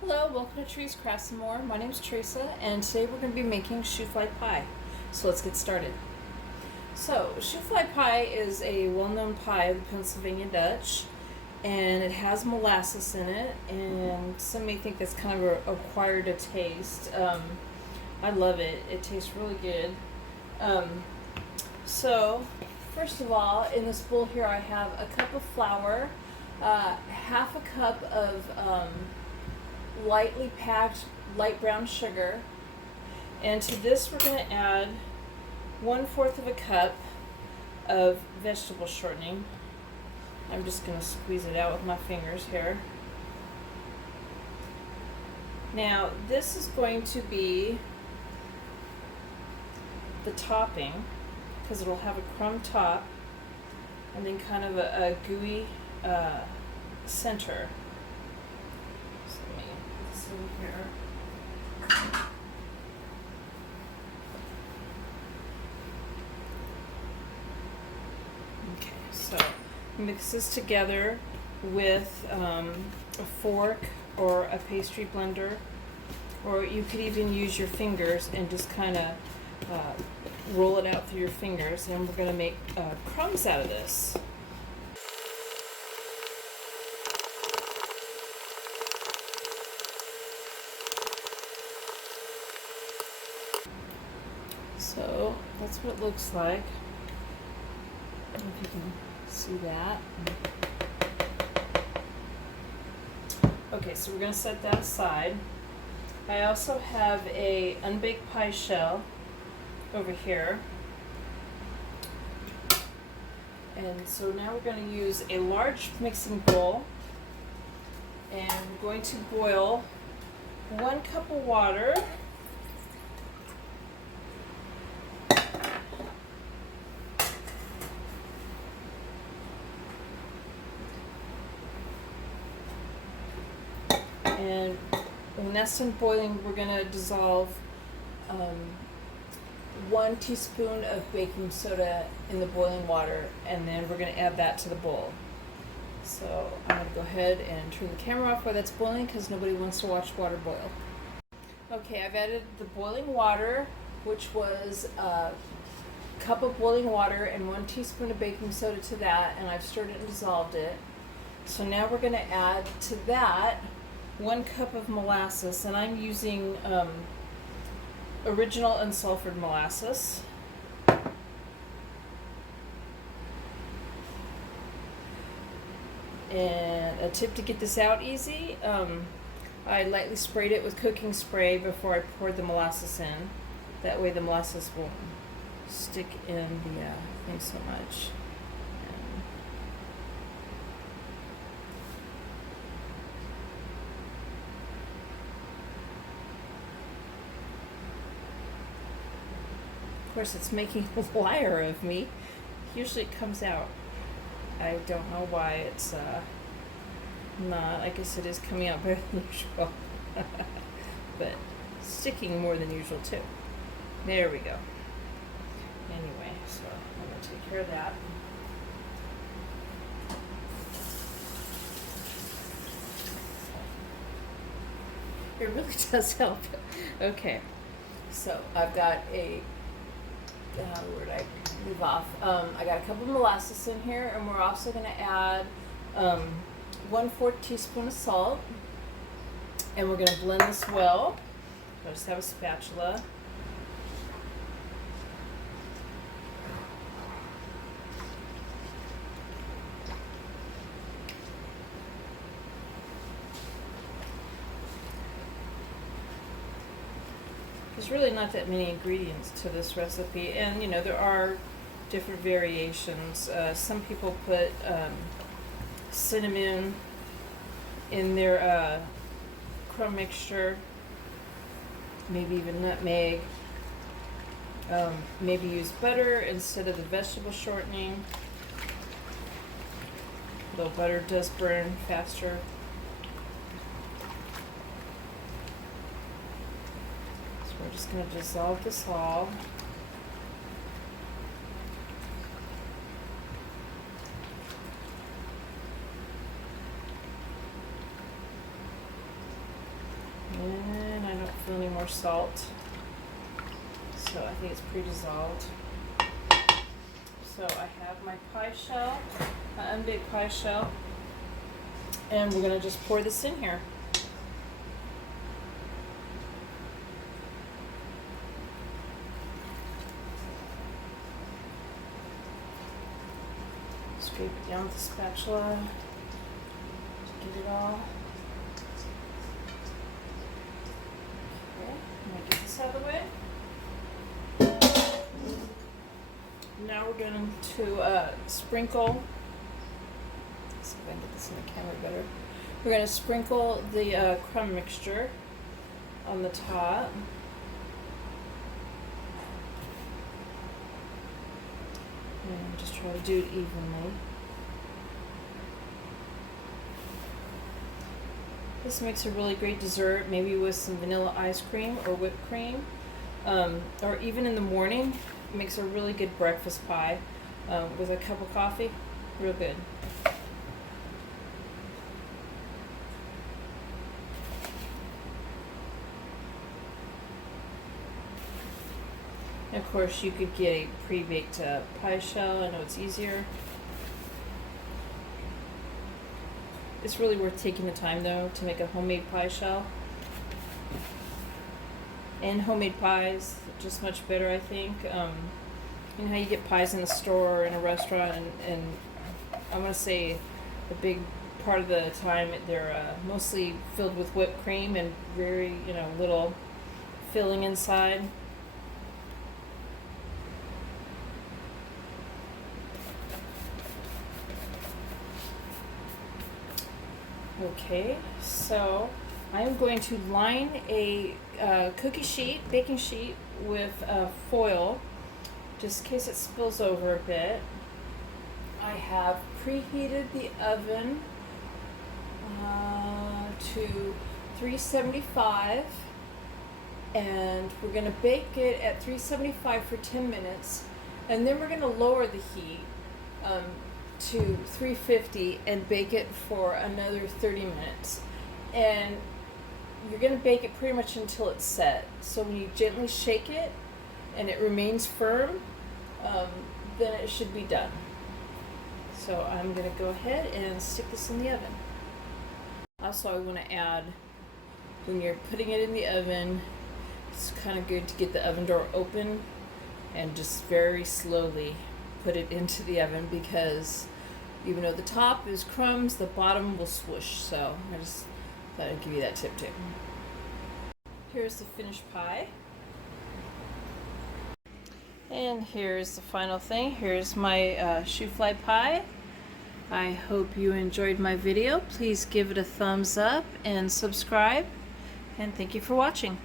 Hello, welcome to Trees Crafts and More. My name is Teresa, and today we're going to be making shoefly pie. So let's get started. So, shoefly pie is a well-known pie of the Pennsylvania Dutch, and it has molasses in it, and some may think that's kind of acquired a taste. I love it. It tastes really good. So, first of all, in this bowl here I have a cup of flour, half a cup of lightly packed light brown sugar, and to this we're going to add 1/4 of a cup of vegetable shortening. I'm just going to squeeze it out with my fingers here. Now this is going to be the topping because it'll have a crumb top and then kind of a gooey center. Here. Okay, so mix this together with a fork or a pastry blender, or you could even use your fingers and just kind of roll it out through your fingers, and we're going to make crumbs out of this. So that's what it looks like. I don't know if you can see that. Okay, so we're going to set that aside. I also have a unbaked pie shell over here. And so now we're going to use a large mixing bowl, and we're going to boil 1 cup of water. And when that's done boiling, we're going to dissolve 1 teaspoon of baking soda in the boiling water, and then we're going to add that to the bowl. So I'm going to go ahead and turn the camera off while that's boiling because nobody wants to watch water boil. Okay, I've added the boiling water, which was a cup of boiling water and 1 teaspoon of baking soda to that, and I've stirred it and dissolved it. So now we're going to add to that 1 cup of molasses, and I'm using original unsulfured molasses. And a tip to get this out easy, I lightly sprayed it with cooking spray before I poured the molasses in. That way the molasses won't stick in the thing so much. Of course, it's making a liar of me. Usually it comes out. I don't know why it's not. I guess it is coming out better than usual. But sticking more than usual too. There we go. Anyway, so I'm going to take care of that. It really does help. Okay, so I've got a where did I leave off? I got a cup of molasses in here, and we're also going to add 1/4 teaspoon of salt, and we're going to blend this well. I'll just have a spatula. There's really not that many ingredients to this recipe, and there are different variations. Some people put cinnamon in their crumb mixture, maybe even nutmeg. Maybe use butter instead of the vegetable shortening, though butter does burn faster. We're just going to dissolve this all. And I don't feel any more salt. So I think it's pre-dissolved. So I have my pie shell, my unbaked pie shell, and we're gonna just pour this in here. Scrape it down with the spatula to get it all. Okay, I'm gonna get this out of the way. Now we're going to sprinkle. Let's see if I can get this in the camera better. We're going to sprinkle the crumb mixture on the top. And just try to do it evenly. This makes a really great dessert, maybe with some vanilla ice cream or whipped cream, or even in the morning. It makes a really good breakfast pie with a cup of coffee. Real good. And of course, you could get a pre-baked pie shell. I know it's easier. It's really worth taking the time, though, to make a homemade pie shell. And homemade pies, just much better, I think. You know how you get pies in the store or in a restaurant, and I'm going to say a big part of the time they're mostly filled with whipped cream and very, little filling inside. Okay, so I'm going to line a baking sheet with foil, just in case it spills over a bit. I have preheated the oven to 375, and we're going to bake it at 375 for 10 minutes, and then we're going to lower the heat to 350 and bake it for another 30 minutes. And you're going to bake it pretty much until it's set. So when you gently shake it and it remains firm, then it should be done. So I'm going to go ahead and stick this in the oven. Also, I want to add, when you're putting it in the oven, it's kind of good to get the oven door open and just very slowly put it into the oven, because even though the top is crumbs, the bottom will swoosh. So I just thought I'd give you that tip too. Here's the finished pie. And here's the final thing. Here's my Shoefly pie. I hope you enjoyed my video. Please give it a thumbs up and subscribe. And thank you for watching.